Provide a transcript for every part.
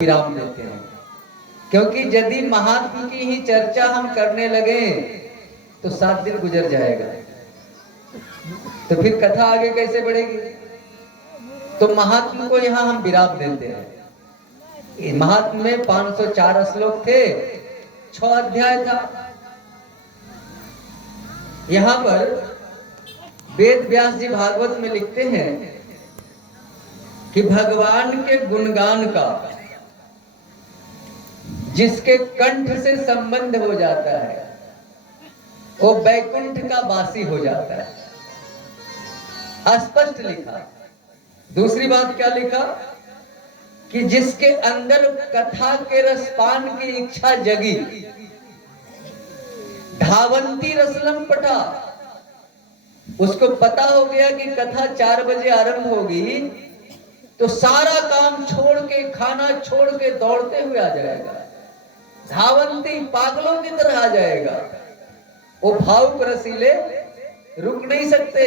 विराम देते हैं, क्योंकि यदि महात्मा की ही चर्चा हम करने लगे तो 7 दिन गुजर जाएगा, तो फिर कथा आगे कैसे बढ़ेगी। तो महात्मा को यहाँ हम विराम देते हैं। महात्मा में 504 श्लोक थे, 6 अध्याय था। यहाँ पर वेद व्यास जी भागवत में लिखते हैं कि भगवान के गुणगान का जिसके कंठ से संबंध हो जाता है वो बैकुंठ का वासी हो जाता है, स्पष्ट लिखा। दूसरी बात क्या लिखा कि जिसके अंदर कथा के रसपान की इच्छा जगी, धावंती रसलम पटा, उसको पता हो गया कि कथा 4 बजे आरंभ होगी, तो सारा काम छोड़ के, खाना छोड़ के दौड़ते हुए आ जाएगा। धावंती पागलों की तरह आ जाएगा। वो भावुक रसीले रुक नहीं सकते,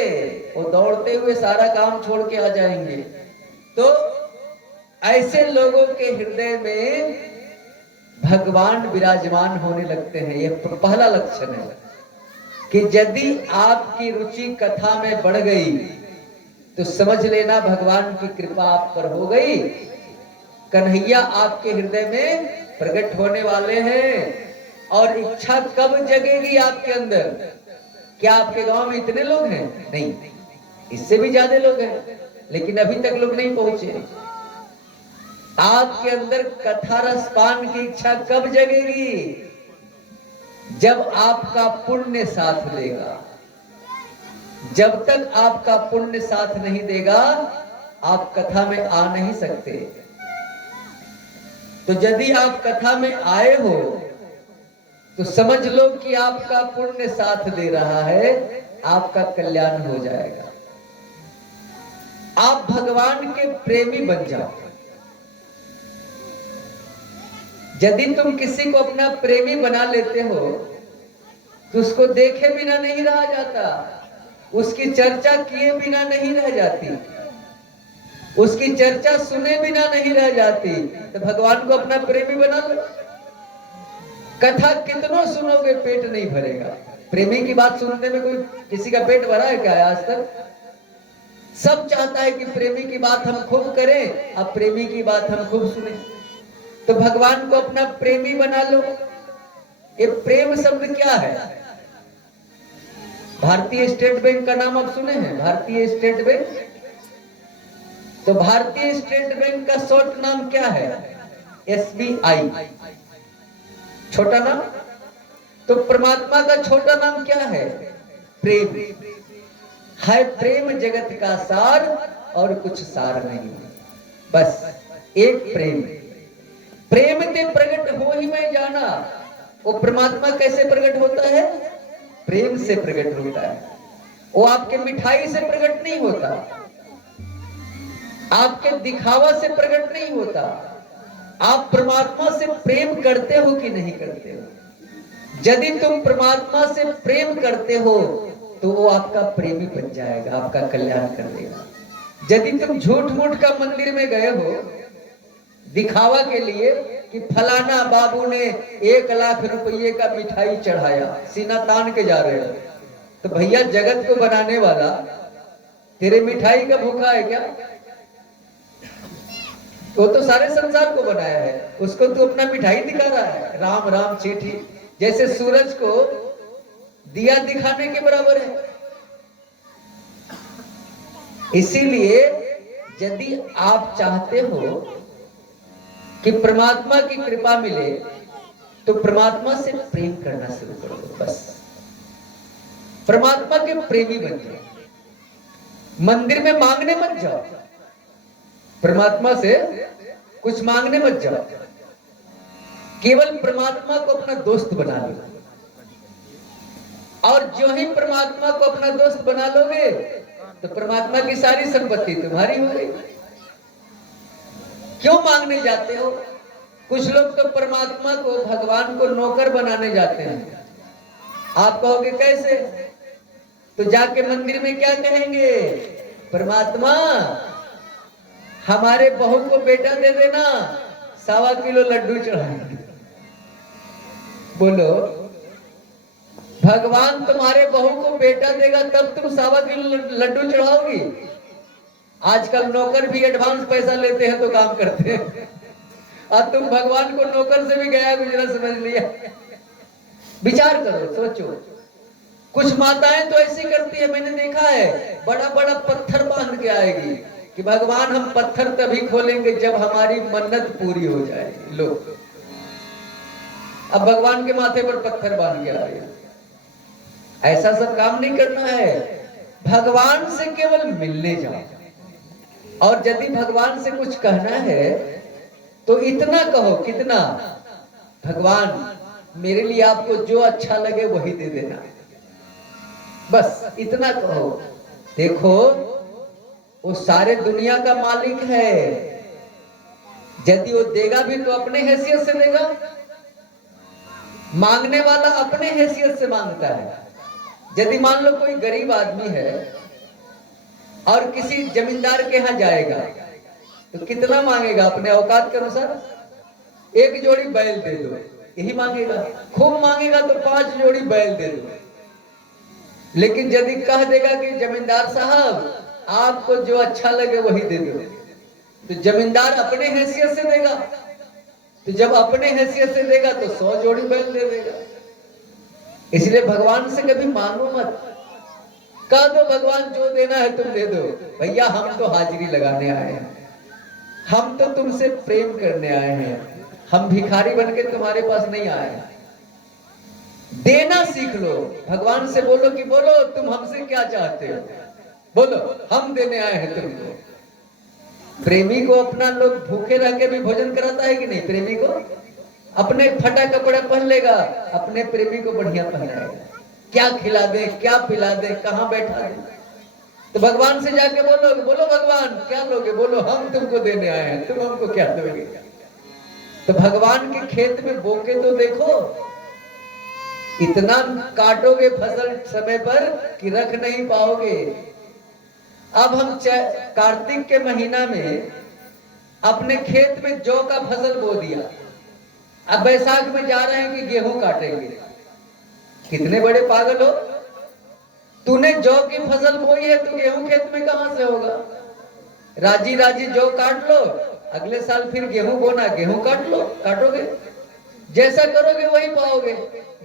वो दौड़ते हुए सारा काम छोड़ के आ जाएंगे। तो ऐसे लोगों के हृदय में भगवान विराजमान होने लगते हैं। यह पहला लक्षण है कि यदि आपकी रुचि कथा में बढ़ गई तो समझ लेना भगवान की कृपा आप पर हो गई। कन्हैया आपके हृदय में प्रकट होने वाले हैं। और इच्छा कब जगेगी आपके अंदर? क्या आपके गांव में इतने लोग हैं? नहीं, इससे भी ज्यादा लोग हैं, लेकिन अभी तक लोग नहीं पहुंचे। आपके अंदर कथा रसपान की इच्छा कब जगेगी? जब आपका पुण्य साथ देगा। जब तक आपका पुण्य साथ नहीं देगा आप कथा में आ नहीं सकते। तो यदि आप कथा में आए हो तो समझ लो कि आपका पुण्य साथ दे रहा है, आपका कल्याण हो जाएगा। आप भगवान के प्रेमी बन जाओ। यदि तुम किसी को अपना प्रेमी बना लेते हो तो उसको देखे बिना नहीं रहा जाता, उसकी चर्चा किए बिना नहीं रह जाती, उसकी चर्चा सुने बिना नहीं रह जाती। तो भगवान को अपना प्रेमी बना लो। कथा कितनों सुनोगे पेट नहीं भरेगा। प्रेमी की बात सुनने में कोई किसी का पेट भरा है क्या आज तक? सब चाहता है कि प्रेमी की बात हम खूब करें, अब प्रेमी की बात हम खूब सुने। तो भगवान को अपना प्रेमी बना लो। ये प्रेम शब्द क्या है? भारतीय स्टेट बैंक का नाम आप सुने हैं? भारतीय स्टेट बैंक। तो भारतीय स्टेट बैंक का शॉर्ट नाम क्या है? SBI, छोटा नाम। तो परमात्मा का छोटा नाम क्या है? प्रेम है। प्रेम जगत का सार और कुछ सार नहीं, बस एक प्रेम। प्रेम ते प्रकट हो ही मैं जाना। वो परमात्मा कैसे प्रकट होता है? प्रेम से प्रकट होता है। वो आपके मिठाई से प्रकट नहीं होता, आपके दिखावा से प्रकट नहीं होता। आप परमात्मा से प्रेम करते हो कि नहीं करते हो? यदि तुम परमात्मा से प्रेम करते हो तो वो आपका प्रेमी बन जाएगा, आपका कल्याण कर देगा। यदि तुम झूठ मूठ का मंदिर में गए हो दिखावा के लिए कि फलाना बाबू ने 1 लाख रुपये का मिठाई चढ़ाया, सीना तान के जा रहे हो, तो भैया जगत को बनाने वाला तेरे मिठाई का भूखा है क्या? वो तो सारे संसार को बनाया है, उसको तो अपना मिठाई दिखा रहा है। राम राम चीठी जैसे सूरज को दिया दिखाने के बराबर है। इसीलिए यदि आप चाहते हो कि परमात्मा की कृपा मिले तो परमात्मा से प्रेम करना शुरू कर दो। बस परमात्मा के प्रेमी बन जाओ। मंदिर में मांगने मत जाओ, परमात्मा से कुछ मांगने मत जाओ। केवल परमात्मा को अपना दोस्त बना लो। और जो ही परमात्मा को अपना दोस्त बना लोगे तो परमात्मा की सारी संपत्ति तुम्हारी हो गई। क्यों मांगने जाते हो? कुछ लोग तो परमात्मा को, भगवान को नौकर बनाने जाते हैं। आप कहोगे कैसे? तो जाके मंदिर में क्या कहेंगे? परमात्मा हमारे बहू को बेटा दे देना, 1.25 किलो लड्डू चढ़ाएंगे। बोलो, भगवान तुम्हारे बहू को बेटा देगा तब तुम 1.25 किलो लड्डू चढ़ाओगी? आजकल नौकर भी एडवांस पैसा लेते हैं तो काम करते हैं, और तुम भगवान को नौकर से भी गया गुजरा समझ लिया। विचार करो, सोचो। कुछ माताएं तो ऐसी करती है, मैंने देखा है, बड़ा बड़ा पत्थर बांध के आएगी कि भगवान हम पत्थर तभी खोलेंगे जब हमारी मन्नत पूरी हो जाएगी। लो, अब भगवान के माथे पर पत्थर बांध के आ रही है। ऐसा सब काम नहीं करना है। भगवान से केवल मिलने जाओ, और यदि भगवान से कुछ कहना है तो इतना कहो, कितना? भगवान मेरे लिए आपको जो अच्छा लगे वही दे देना, बस इतना कहो। देखो, वो सारे दुनिया का मालिक है, यदि वो देगा भी तो अपने हैसियत से देगा। मांगने वाला अपने हैसियत से मांगता है। यदि मान लो कोई गरीब आदमी है और किसी जमींदार के यहाँ जाएगा तो कितना मांगेगा? अपने औकात के अनुसार। 1 जोड़ी बैल दे दो, यही मांगेगा। खूब मांगेगा तो 5 जोड़ी बैल दे दो। लेकिन यदि कह देगा कि जमींदार साहब आपको जो अच्छा लगे वही दे दो, तो जमींदार अपने हैसियत से देगा। तो जब अपने हैसियत से देगा तो 100 जोड़ी बैल दे देगा। इसलिए भगवान से कभी मांगो मत। कह दो भगवान जो देना है तुम दे दो, भैया हम तो हाजिरी लगाने आए हैं, हम तो तुमसे प्रेम करने आए हैं, हम भिखारी बनके तुम्हारे पास नहीं आए हैं। देना सीख लो। भगवान से बोलो कि बोलो तुम हमसे क्या चाहते हो, बोलो हम देने आए हैं तुमको। प्रेमी को अपना लोग भूखे रह के भी भोजन कराता है कि नहीं? प्रेमी को अपने फटा कपड़ा पहन लेगा, अपने प्रेमी को बढ़िया पहनाएगा। क्या खिला दे, क्या पिला दे, कहाँ बैठा दे। तो भगवान से जाके बोलो, बोलो भगवान क्या लोगे? बोलो हम तुमको देने आए हैं, तुम हमको क्या दोगे? तो भगवान के खेत में बोके तो देखो, इतना काटोगे फसल समय पर कि रख नहीं पाओगे। अब हम कार्तिक के महीना में अपने खेत में जौ का फसल बो दिया, अब बैसाख में जा रहे हैं कि गेहूं काटेंगे। कितने बड़े पागल हो। तूने जौ की फसल बोई है तो गेहूं खेत में कहां से होगा? राजी राजी जौ काट लो, अगले साल फिर गेहूं बोना, गेहूं काट लो, काटोगे। जैसा करोगे वही पाओगे।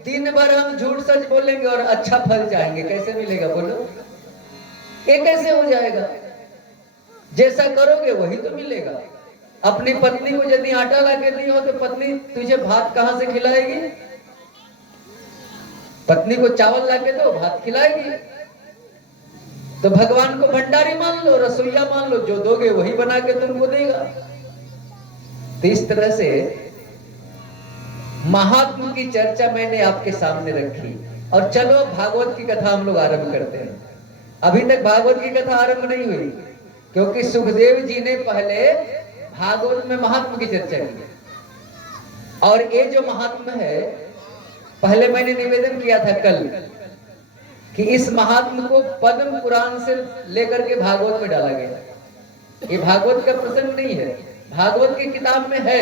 दिन भर हम झूठ सच बोलेंगे और अच्छा फल चाहेंगे, कैसे मिलेगा? बोलो, ये कैसे हो जाएगा? जैसा करोगे वही तो मिलेगा। अपनी पत्नी को यदि आटा लाके दी हो तो पत्नी तुझे भात कहां से खिलाएगी? पत्नी को चावल लाके दो, भात खिलाएगी। तो भगवान को भंडारी मान लो, रसोईया मान लो, जो दोगे वही बना के तुमको देगा। तो इस तरह से महात्मा की चर्चा मैंने आपके सामने रखी। और चलो भागवत की कथा हम लोग आरंभ करते हैं। अभी तक भागवत की कथा आरंभ नहीं हुई, क्योंकि सुखदेव जी ने पहले भागवत में महात्मा की चर्चा की। और ये जो महात्मा है, पहले मैंने निवेदन किया था कल कि इस महात्मा को पद्म पुराण से लेकर के भागवत में डाला गया। ये भागवत का प्रसंग नहीं है, भागवत की किताब में है,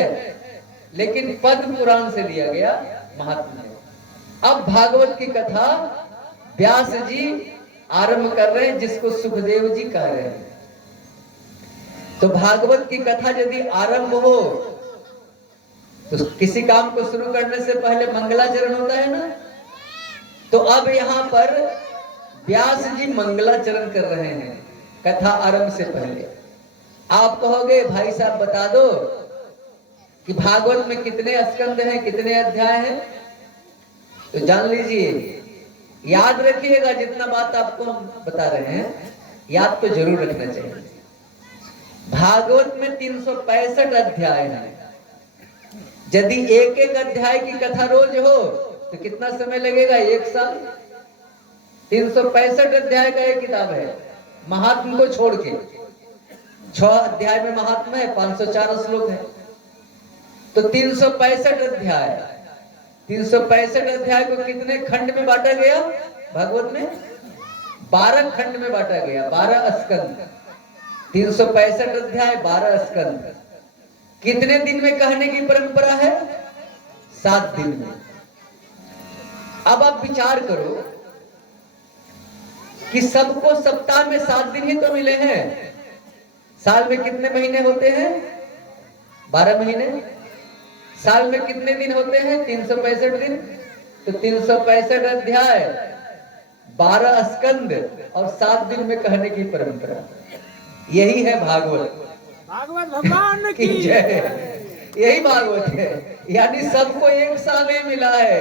लेकिन पद्म पुराण से लिया गया महात्मा है। अब भागवत की कथा व्यास जी आरंभ कर रहे हैं, जिसको सुखदेव जी कह रहे हैं। तो भागवत की कथा यदि आरंभ हो तो किसी काम को शुरू करने से पहले मंगलाचरण होता है ना। तो अब यहाँ पर व्यास जी मंगलाचरण कर रहे हैं कथा आरंभ से पहले। आप कहोगे भाई साहब बता दो कि भागवत में कितने स्कंद हैं, कितने अध्याय हैं? तो जान लीजिए, याद रखिएगा, जितना बात आपको हम बता रहे हैं याद तो जरूर रखना चाहिए। भागवत में 365 अध्याय हैं। यदि एक एक अध्याय की कथा रोज हो तो कितना समय लगेगा? 1 साल। 365 अध्याय का एक किताब है, महात्मा को छोड़ के। 6 अध्याय में महात्मा है, 504 श्लोक है, तो 365 अध्याय। 365 अध्याय को कितने खंड में बांटा गया? भागवत में 12 खंड में बांटा गया, 12 स्कंद। 365 अध्याय, 12 स्कंद। कितने दिन में कहने की परंपरा है? 7 दिन में। अब आप विचार करो कि सबको सप्ताह में 7 दिन ही तो मिले हैं। साल में कितने महीने होते हैं? 12 महीने। साल में कितने दिन होते हैं? 365 दिन। तो 365 अध्याय, 12 स्कंद और 7 दिन में कहने की परंपरा। यही है भागवत। भागवत भगवान की जय। यही भागवत है। यानी सबको एक साल ही मिला है,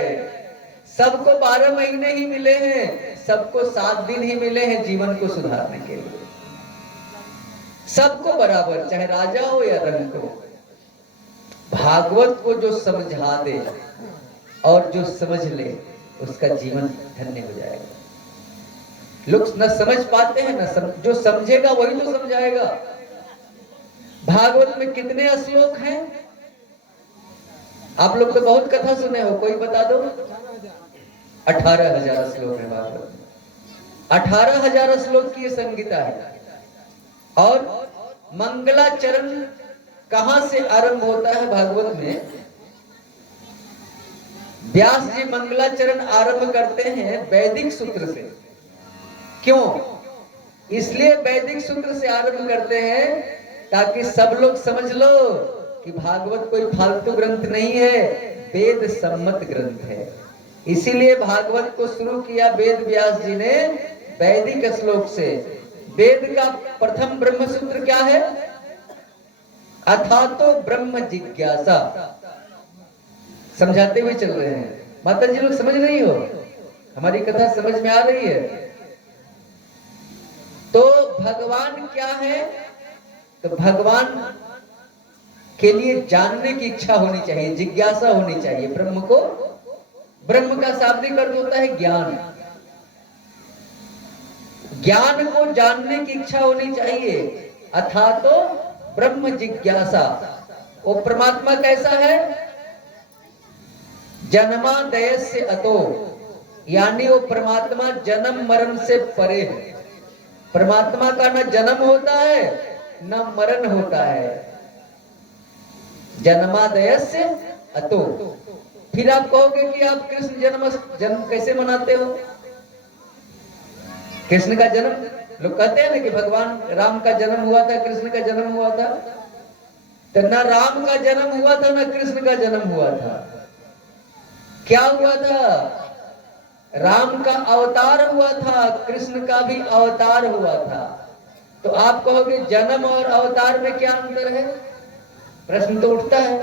सबको 12 महीने ही मिले हैं, सबको 7 दिन ही मिले हैं जीवन को सुधारने के लिए। सबको बराबर, चाहे राजा हो या रंक हो। भागवत को जो समझा दे और जो समझ ले, उसका जीवन धन्य हो जाएगा। लोग न समझ पाते हैं, न जो समझेगा वही तो समझाएगा। भागवत में कितने श्लोक हैं? आप लोग तो बहुत कथा सुने हो, कोई बता दो। 18,000 श्लोक है भागवत में। 18,000 श्लोक की संगीता है। और मंगलाचरण कहां से आरंभ होता है भागवत में? व्यास जी मंगलाचरण आरंभ करते हैं वैदिक सूत्र से। क्यों? इसलिए वैदिक सूत्र से आरंभ करते हैं ताकि सब लोग समझ लो कि भागवत कोई फालतू ग्रंथ नहीं है, वेद सम्मत ग्रंथ है। इसीलिए भागवत को शुरू किया वेद व्यास जी ने वैदिक श्लोक से। वेद का प्रथम ब्रह्म सूत्र क्या है? अथातो ब्रह्म जिज्ञासा। समझाते हुए चल रहे हैं। माता जी लोग समझ रही हो? हमारी कथा समझ में आ रही है? तो भगवान क्या है? तो भगवान के लिए जानने की इच्छा होनी चाहिए, जिज्ञासा होनी चाहिए। ब्रह्म को, ब्रह्म का शाब्दिक अर्थ होता है ज्ञान। ज्ञान को जानने की इच्छा होनी चाहिए। अथातो ब्रह्म जिज्ञासा। वो परमात्मा कैसा है? जन्मादयस्य अतो, यानी वो परमात्मा जन्म मरण से परे है। परमात्मा का न जन्म होता है न मरण होता है। जन्मादयस्य अतो। फिर आप कहोगे कि आप कृष्ण जन्म कैसे मनाते हो? कृष्ण का जन्म, लोग कहते हैं ना कि भगवान राम का जन्म हुआ था, कृष्ण का जन्म हुआ था। तो ना राम का जन्म हुआ था ना कृष्ण का जन्म हुआ था। क्या हुआ था? राम का अवतार हुआ था, कृष्ण का भी अवतार हुआ था। तो आप कहोगे जन्म और अवतार में क्या अंतर है? प्रश्न तो उठता है।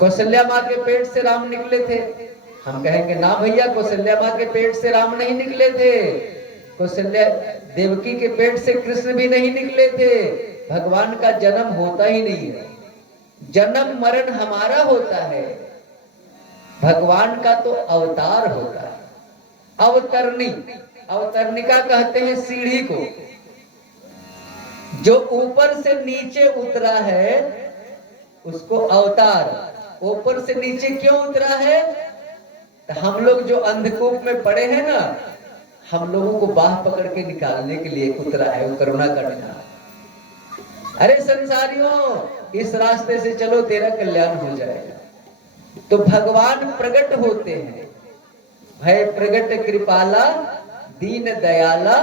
कौशल्या माँ के पेट से राम निकले थे। हम कहेंगे ना भैया, कौशल्या माँ के पेट से राम नहीं निकले थे। कौशल्या देवकी के पेट से कृष्ण भी नहीं निकले थे। भगवान का जन्म होता ही नहीं है। जन्म मरण हमारा होता है, भगवान का तो अवतार होता है। अवतरणी, अवतरणिका कहते हैं सीढ़ी को। जो ऊपर से नीचे उतरा है उसको अवतार। ऊपर से नीचे क्यों उतरा है? तो हम लोग जो अंधकूप में पड़े हैं ना, हम लोगों को बाह पकड़ के निकालने के लिए उतरा है। वो करुणा करना, अरे संसारियों इस रास्ते से चलो, तेरा कल्याण हो जाएगा। तो भगवान प्रकट होते हैं। भय प्रगट कृपाला दीन दयाला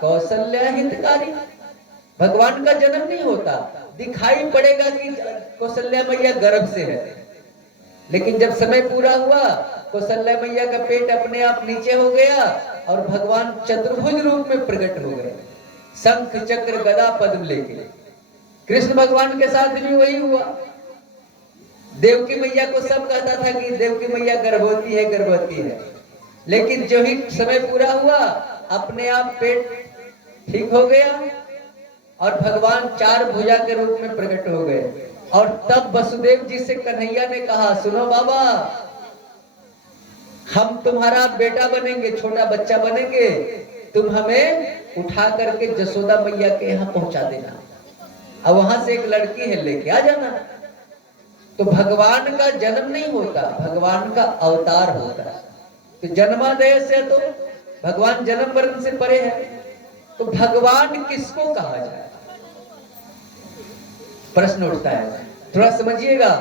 कौशल्या हितकारी। भगवान का जन्म नहीं होता। दिखाई पड़ेगा कि कौशल्या मैया गर्भ से है, लेकिन जब समय पूरा हुआ कौशल्या मैया का पेट अपने आप नीचे हो गया और भगवान चतुर्भुज रूप में प्रकट हो गए, शंख चक्र गदा पद्म लेके। कृष्ण भगवान के साथ भी वही हुआ। देवकी मैया को सब कहता था कि देवकी मैया गर्भवती है, गर्भवती है, लेकिन जो ही समय पूरा हुआ अपने आप पेट ठीक हो गया और भगवान 4 भुजा के रूप में प्रकट हो गए। और तब वसुदेव जी से कन्हैया ने कहा, सुनो बाबा, हम तुम्हारा बेटा बनेंगे, छोटा बच्चा बनेंगे, तुम हमें उठा करके जसोदा मैया के यहाँ पहुंचा देना, अब वहां से एक लड़की है लेके आ जाना। तो भगवान का जन्म नहीं होता, भगवान का अवतार होता है। तो जन्मादय से तो भगवान जन्म मरण से परे है। तो भगवान किसको कहा जाए? प्रश्न उठता है। थोड़ा समझिएगा,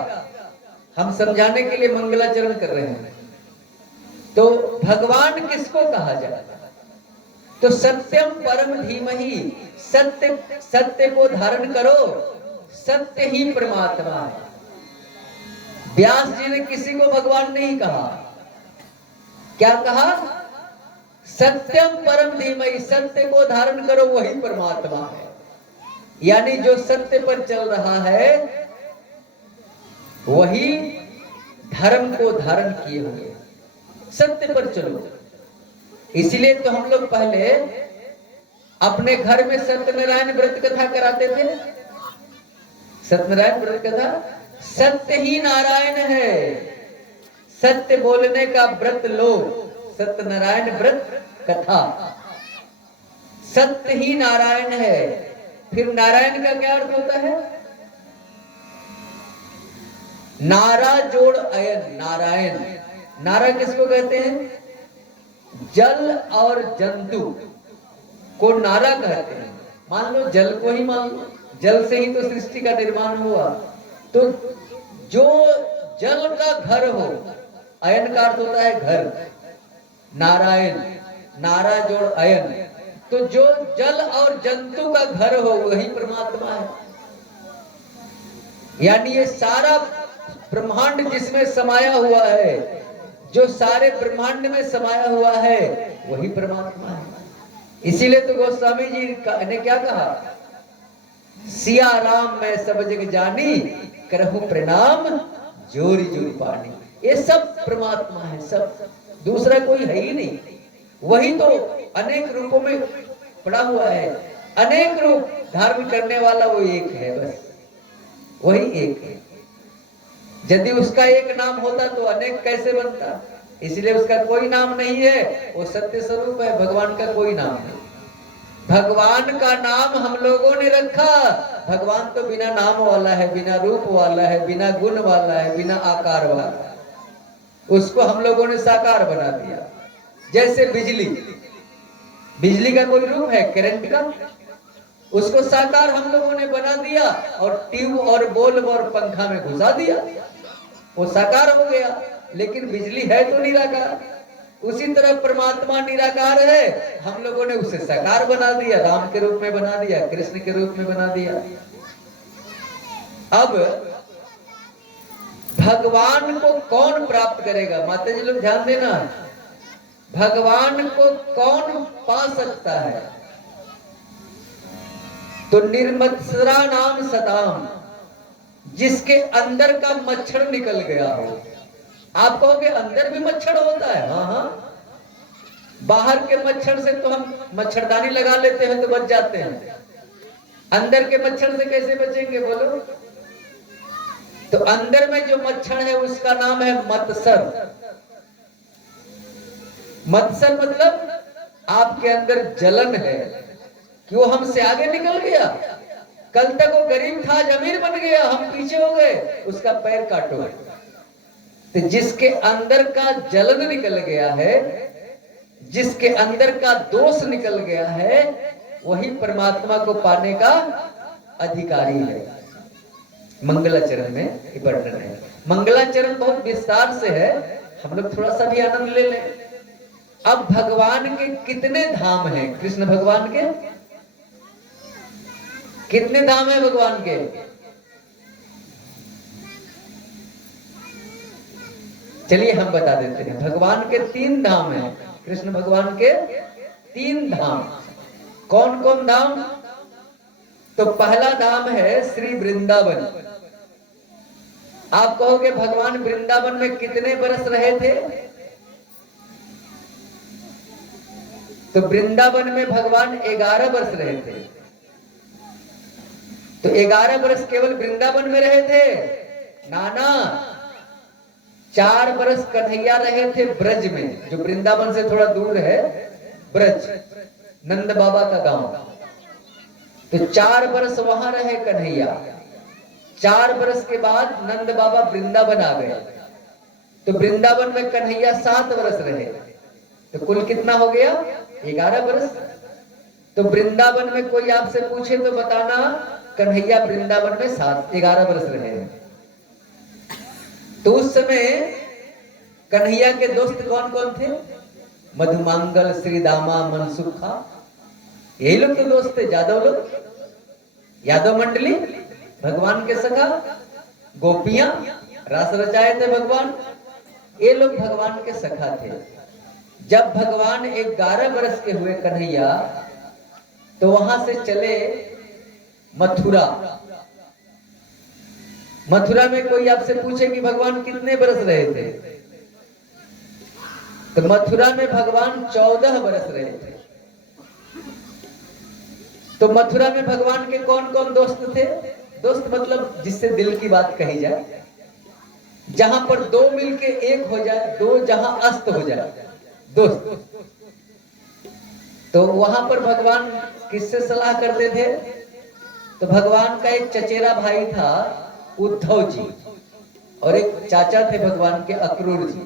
हम समझाने के लिए मंगलाचरण कर रहे हैं। तो भगवान किसको कहा जाए? तो सत्यम परम धीमहि, सत्य सत्य को धारण करो, सत्य ही परमात्मा है। व्यास जी ने किसी को भगवान नहीं कहा, क्या कहा? सत्यम परम धीमहि, सत्य को धारण करो वही परमात्मा है। यानी जो सत्य पर चल रहा है वही धर्म को धारण किए हुए, सत्य पर चलो। इसलिए तो हम लोग पहले अपने घर में सत्यनारायण व्रत कथा कराते थे। सत्यनारायण व्रत कथा, सत्य ही नारायण है, सत्य बोलने का व्रत लो, सत्यनारायण व्रत कथा। सत्य ही नारायण है। फिर नारायण का क्या अर्थ होता है? नारा जोड़ अयन, नारायण। नारा किसको कहते हैं? जल और जंतु को नारा कहते हैं। मान लो जल को ही मान लो, जल से ही तो सृष्टि का निर्माण हुआ। तो जो जल का घर हो, अयन का अर्थ होता है घर, नारायण, नारा जोड़ अयन। तो जो जल और जंतु का घर हो वही परमात्मा है। यानी ये सारा ब्रह्मांड जिसमें समाया हुआ है, जो सारे ब्रह्मांड में समाया हुआ है वही परमात्मा है। इसीलिए तो गोस्वामी जी ने क्या कहा? सिया राम मैं सब जग जानी, करहूं प्रणाम जोरी जोरी पानी। ये सब परमात्मा है, सब, दूसरा कोई है ही नहीं। वही तो अनेक रूपों में पड़ा हुआ है, अनेक रूप धारण करने वाला वो एक है, बस वही एक है। यदि उसका एक नाम होता तो अनेक कैसे बनता? इसलिए उसका कोई नाम नहीं है, वो सत्य स्वरूप है। भगवान का कोई नाम नहीं। भगवान का नाम हम लोगों ने रखा। भगवान तो बिना नाम वाला है, बिना रूप वाला है, बिना गुण वाला है, बिना आकार वाला है। उसको हम लोगों ने साकार बना दिया। जैसे बिजली, बिजली का कोई रूप है? करंट का। उसको साकार हम लोगों ने बना दिया और ट्यूब और बल्ब और पंखा में घुसा दिया, वो साकार हो गया। लेकिन बिजली है तो निराकार। उसी तरह परमात्मा निराकार है, हम लोगों ने उसे साकार बना दिया, राम के रूप में बना दिया, कृष्ण के रूप में बना दिया। अब भगवान को कौन प्राप्त करेगा? माता जी लोग ध्यान देना, भगवान को कौन पा सकता है? तो निर्मत्सरा नाम सताम, जिसके अंदर का मच्छर निकल गया हो। आप कहोगे अंदर भी मच्छर होता है? हाँ हाँ, बाहर के मच्छर से तो हम मच्छरदानी लगा लेते हैं तो बच जाते हैं, अंदर के मच्छर से कैसे बचेंगे बोलो? तो अंदर में जो मच्छर है उसका नाम है मत्सर। मत्सर मतलब आपके अंदर जलन है कि वो हमसे आगे निकल गया। कल तक वो गरीब था, अमीर बन गया, हम पीछे हो गए, उसका पैर काटो। तो जिसके अंदर का जलन निकल गया है, जिसके अंदर का दोष निकल गया है, वही परमात्मा को पाने का अधिकारी है। मंगलाचरण में वर्णन है। मंगलाचरण बहुत विस्तार से है, हम लोग थोड़ा सा भी आनंद ले लें। अब भगवान के कितने धाम हैं? कृष्ण भगवान के कितने धाम है? भगवान के चलिए हम बता देते हैं। भगवान के 3 धाम हैं। कृष्ण भगवान के 3 धाम। कौन कौन धाम? तो पहला धाम है श्री वृंदावन। आप कहोगे भगवान वृंदावन में कितने बरस रहे थे? तो वृंदावन में भगवान 11 वर्ष रहे थे। तो 11 वर्ष केवल वृंदावन में रहे थे? नाना, 4 वर्ष कन्हैया रहे थे ब्रज में, जो वृंदावन से थोड़ा दूर है, ब्रज, नंद बाबा का गांव। तो 4 वर्ष वहां रहे कन्हैया। 4 वर्ष के बाद नंद बाबा वृंदावन आ गए। तो वृंदावन में कन्हैया 7 वर्ष रहे। तो कुल कितना हो गया? 11 वर्ष। तो वृंदावन में कोई आपसे पूछे तो बताना कन्हैया वृंदावन में 11 वर्ष रहे हैं। तो उस समय कन्हैया के दोस्त कौन कौन थे? मधुमांगल, श्रीदामा, मनसुखा, यही लोग तो दोस्त थे। यादव लोग, यादव मंडली, भगवान के सखा, गोपियां, रास रचाए थे भगवान, ये लोग भगवान के सखा थे। जब भगवान 11 वर्ष के हुए कन्हैया, तो वहां से चले मथुरा। मथुरा में कोई आपसे पूछे कि भगवान कितने वर्ष रहे थे, तो मथुरा में भगवान 14 वर्ष रहे थे। तो मथुरा में भगवान के कौन कौन दोस्त थे? दोस्त मतलब जिससे दिल की बात कही जाए, जहां पर दो मिलके एक हो जाए, दो जहां अस्त हो जाए, दोस्त। तो वहां पर भगवान किससे सलाह करते थे? तो भगवान का एक चचेरा भाई था उद्धव जी, और एक चाचा थे भगवान के अक्रूर जी,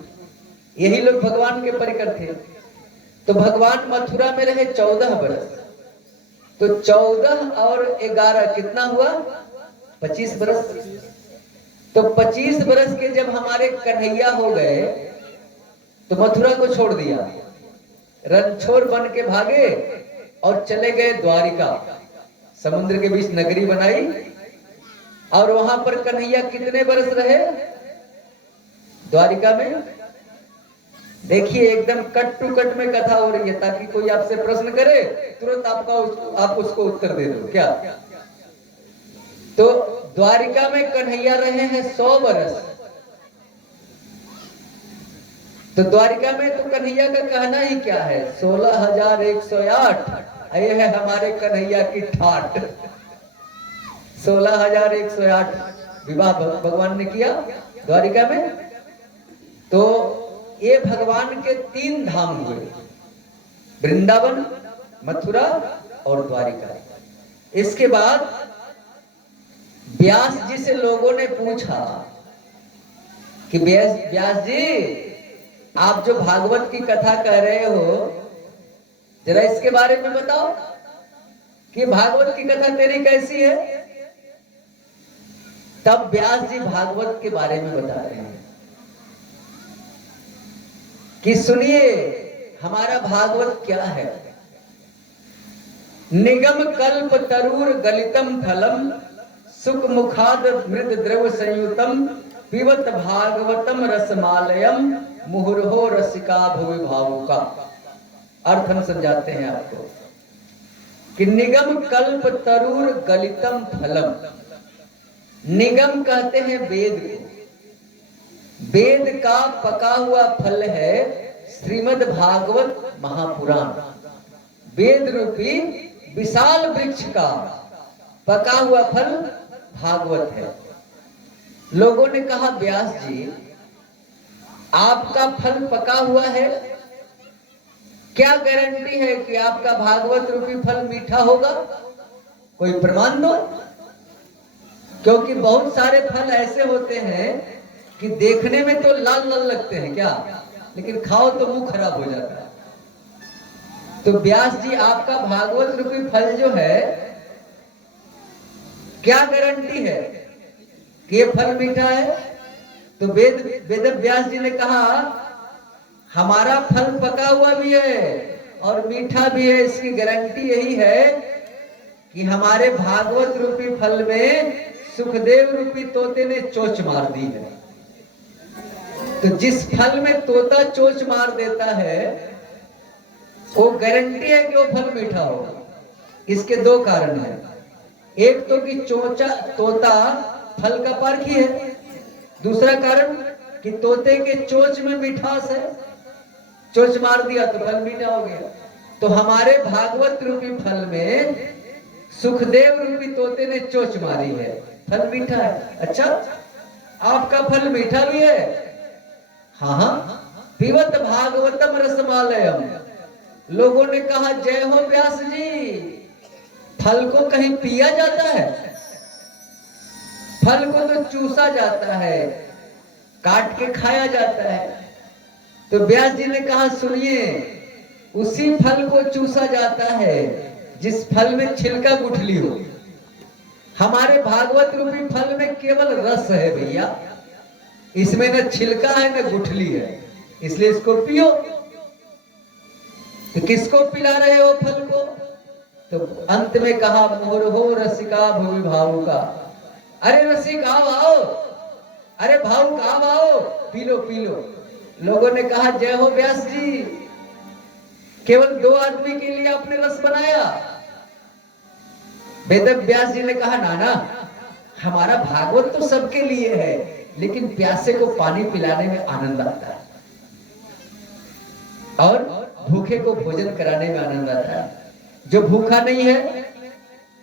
यही लोग भगवान के परिकर थे। तो भगवान मथुरा में रहे 14 वर्ष। तो 14 और 11 कितना हुआ? 25 वर्ष। तो 25 वर्ष के जब हमारे कन्हैया हो गए, तो मथुरा को छोड़ दिया, रणछोड़ बन के भागे और चले गए द्वारिका। समुद्र के बीच नगरी बनाई, और वहां पर कन्हैया कितने वर्ष रहे द्वारिका में? देखिए, एकदम कट टू कट में कथा हो रही है, ताकि कोई आपसे प्रश्न करे तुरंत आप उसको उत्तर दे दो क्या। तो द्वारिका में कन्हैया रहे हैं 100 वर्ष। तो द्वारिका में तो कन्हैया का कहना ही क्या है, 16,108। ये है हमारे कन्हैया की ठाट। 16,108 विवाह भगवान ने किया द्वारिका में। तो ये भगवान के 3 धाम हुए, वृंदावन, मथुरा और द्वारिका। इसके बाद व्यास जी से लोगों ने पूछा कि व्यास जी, आप जो भागवत की कथा कह रहे हो, जरा इसके बारे में बताओ कि भागवत की कथा तेरी कैसी है। तब व्यास जी भागवत के बारे में बता रहे हैं कि सुनिए हमारा भागवत क्या है। निगम कल्प तरूर गलितम फलम, सुख मुखाद मृद द्रव संयुतम, पिबत भागवतम रसमालयम, मुहुर्हो रसिका भुवि भावुका। अर्थ हम समझाते हैं आपको कि निगम कल्प तरूर गलितम फलम। निगम कहते हैं वेद को, वेद का पका हुआ फल है श्रीमद् भागवत महापुराण। वेद रूपी विशाल वृक्ष का पका हुआ फल भागवत है। लोगों ने कहा, व्यास जी आपका फल पका हुआ है, क्या गारंटी है कि आपका भागवत रूपी फल मीठा होगा? कोई प्रमाण दो। क्योंकि बहुत सारे फल ऐसे होते हैं कि देखने में तो लाल लाल लगते हैं क्या, लेकिन खाओ तो मुंह खराब हो जाता है। तो व्यास जी आपका भागवत रूपी फल जो है, क्या गारंटी है कि ये फल मीठा है? तो वेद व्यास जी ने कहा, हमारा फल पका हुआ भी है और मीठा भी है। इसकी गारंटी यही है कि हमारे भागवत रूपी फल में सुखदेव रूपी तोते ने चोंच मार दी है। तो जिस फल में तोता चोंच मार देता है, वो गारंटी है कि वो फल मीठा होगा। इसके 2 कारण हैं। एक तो कि तोता फल का पारखी है, दूसरा कारण कि तोते के चोंच में मिठास है, चोंच मार दिया तो फल मीठा हो गया। तो हमारे भागवत रूपी फल में सुखदेव रूपी तोते ने चोंच मारी है, फल मीठा है। अच्छा, आपका फल मीठा भी है? हाँ हाँ। पिबत भागवतम रसमालयम। लोगों ने कहा, जय हो व्यास जी, फल को कहीं पिया जाता है? फल को तो चूसा जाता है, काट के खाया जाता है। तो व्यास जी ने कहा, सुनिए, उसी फल को चूसा जाता है जिस फल में छिलका गुठली हो। हमारे भागवत रूपी फल में केवल रस है भैया, इसमें न छिलका है न गुठली है, इसलिए इसको पियो। तो किसको पिला रहे हो फल को? तो अंत में कहा मोरहो रसिका भुवि भावुका। अरे रसिक आओ आओ, अरे भावुक आओ आओ, पी लो पी लो। लोगों ने कहा जय हो व्यास जी, केवल 2 आदमी के लिए आपने रस बनाया। वेद व्यास जी ने कहा नाना, हमारा भागवत तो सबके लिए है, लेकिन प्यासे को पानी पिलाने में आनंद आता है और भूखे को भोजन कराने में आनंद आता है। जो भूखा नहीं है,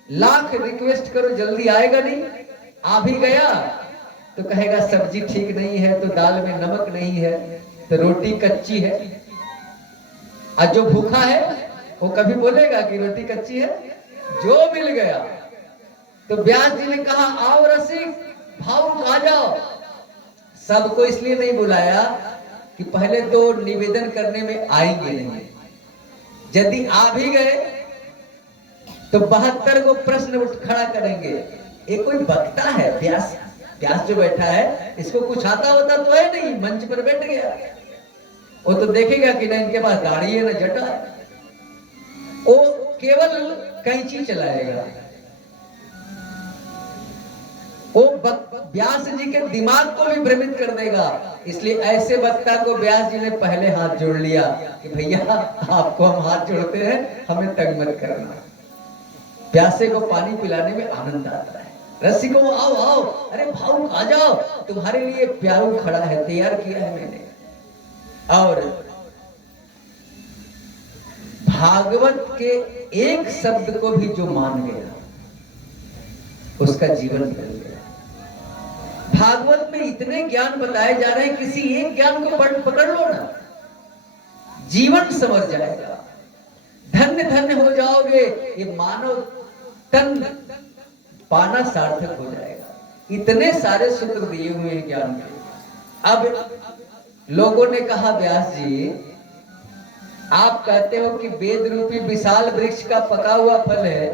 लाख रिक्वेस्ट करो जल्दी आएगा नहीं, आ भी गया तो कहेगा सब्जी ठीक नहीं है, तो दाल में नमक नहीं है, तो रोटी कच्ची है। और जो भूखा है वो कभी बोलेगा कि रोटी कच्ची है? जो मिल गया। तो व्यास जी ने कहा आओ रसिक, भावुक आ जाओ। सबको इसलिए नहीं बुलाया कि पहले तो निवेदन करने में आएंगे नहीं, यदि आ भी गए तो 72 को प्रश्न उठ खड़ा करेंगे। ये कोई वक्ता है? व्यास जो बैठा है, इसको कुछ आता होता तो है नहीं, मंच पर बैठ गया। वो तो देखेगा कि ना इनके पास दाढ़ी है ना जटा है, वो केवल कैंची चलाएगा। वो व्यास जी के दिमाग को भी भ्रमित कर देगा। इसलिए ऐसे वक्ता को व्यास जी ने पहले हाथ जोड़ लिया कि भैया आपको हम हाथ जोड़ते हैं, हमें तंग मत करना। प्यासे को पानी पिलाने में आनंद आता है। रसिको आओ आओ, अरे भावुक आ जाओ, तुम्हारे लिए प्यारू खड़ा है, तैयार किया है मैंने। और भागवत के एक शब्द को भी जो मान गया उसका जीवन बदल गया। भागवत में इतने ज्ञान बताए जा रहे हैं, किसी एक ज्ञान को पकड़ लो ना, जीवन समझ जाएगा, धन्य धन्य हो जाओगे। ये मानव तन पाना सार्थक हो जाएगा। इतने सारे सूत्र दिए हुए हैं ज्ञान के। अब लोगों ने कहा व्यास जी, आप कहते हो कि वेद रूपी विशाल वृक्ष का पका हुआ फल है,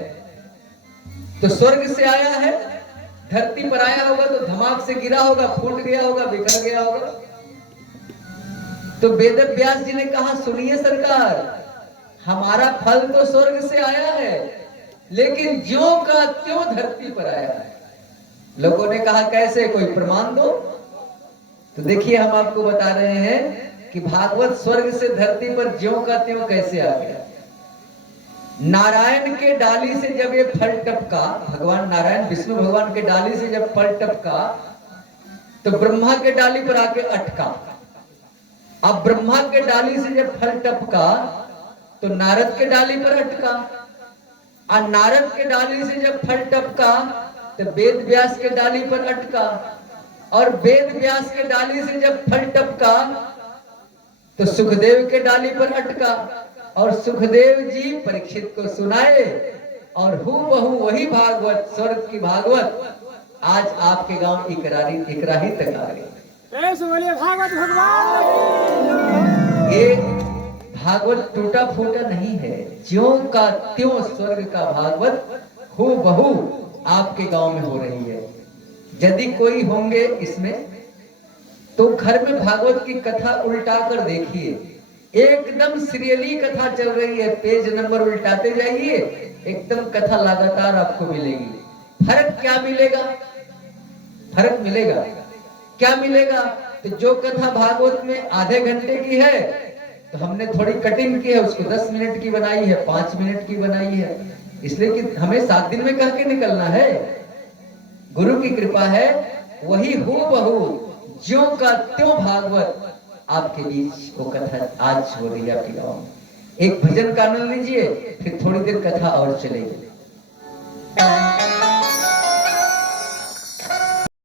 तो स्वर्ग से आया है, धरती पर आया होगा तो धमाक से गिरा होगा, फूट गया होगा, बिखर गया होगा। तो वेद व्यास जी ने कहा सुनिए सरकार, हमारा फल तो स्वर्ग से आया है, लेकिन ज्यों का त्यों धरती पर आया है। लोगों ने कहा कैसे, कोई प्रमाण दो। तो देखिए हम आपको बता रहे हैं कि भागवत स्वर्ग से धरती पर ज्यों का त्यों कैसे आ गया। नारायण के डाली से जब ये फल टपका, भगवान नारायण विष्णु भगवान के डाली से जब फल टपका तो ब्रह्मा के डाली पर आके अटका। अब ब्रह्मा के डाली से जब फल टपका तो नारद के डाली पर अटका, और नारद के डाली से जब फल टपका तो वेद व्यास के डाली पर अटका, और वेद व्यास के डाली से जब फल टपका तो सुखदेव के डाली पर अटका, और सुखदेव जी परीक्षित को सुनाए, और हूबहू वही भागवत, स्वर्ग की भागवत आज आपके गांव इकराही तक आ गई। भागवत भगवान। ये भागवत टूटा फूटा नहीं है, ज्यों का त्यों स्वर्ग का भागवत हूबहू आपके गांव में हो रही है। यदि कोई होंगे इसमें तो घर में भागवत की कथा उल्टा कर देखिए, एकदम सीरियली कथा चल रही है, पेज नंबर उल्टाते जाइए, एकदम कथा लगातार आपको मिलेगी। फर्क क्या मिलेगा? फर्क मिलेगा क्या मिलेगा? तो जो कथा भागवत में आधे घंटे की है तो हमने थोड़ी कटिंग की है, उसको 10 मिनट की बनाई है, 5 मिनट की बनाई है, इसलिए कि हमें 7 दिन में कह के निकलना है। गुरु की कृपा है, वही हूबहू ज्यों का त्यों भागवत आपके बीच वो कथा आज हो रही है आपके गाँव में। एक भजन का आनंद लीजिए, फिर थोड़ी देर कथा और चलेगी।